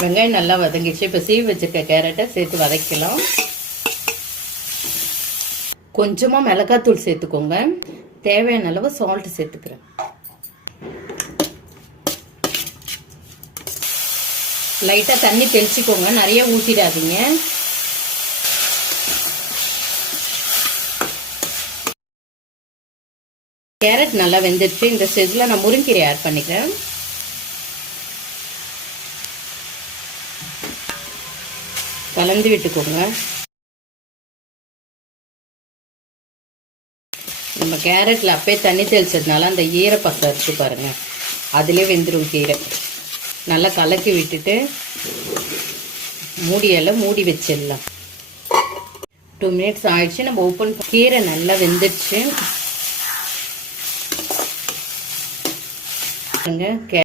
வெங்காயம் நல்லா வதங்கிடுச்சு. இப்போ சீவி வச்சிருக்க கேரட்டை சேர்த்து வதக்கலாம். கொஞ்சமாக மிளகாத்தூள் சேர்த்துக்கோங்க. தேவையான அளவு சால்ட் சேர்த்துக்கிறேன். லைட்டாக தண்ணி தெளிச்சுக்கோங்க, நிறைய ஊற்றிடாதீங்க. கேரட் நல்லா வெந்துடுச்சு. இந்த ஸ்டேஜில் நான் முருங்கீரை ஆட் பண்ணிக்கிறேன். கலந்து விட்டுக்கோங்க. நம்ம கேரட்டில் அப்பயே தண்ணி தெளிச்சதுனால அந்த ஈரப்பசம் இருக்கு பாருங்க, அதிலே வெந்துடும் கீரை. நல்லா கலக்கி விட்டுட்டு மூடியெல்லாம் மூடி வச்சிடலாம். 2 மினிட்ஸ் ஆயிடுச்சு. நம்ம ஓப்பன் கீரை நல்லா வெந்துடுச்சு.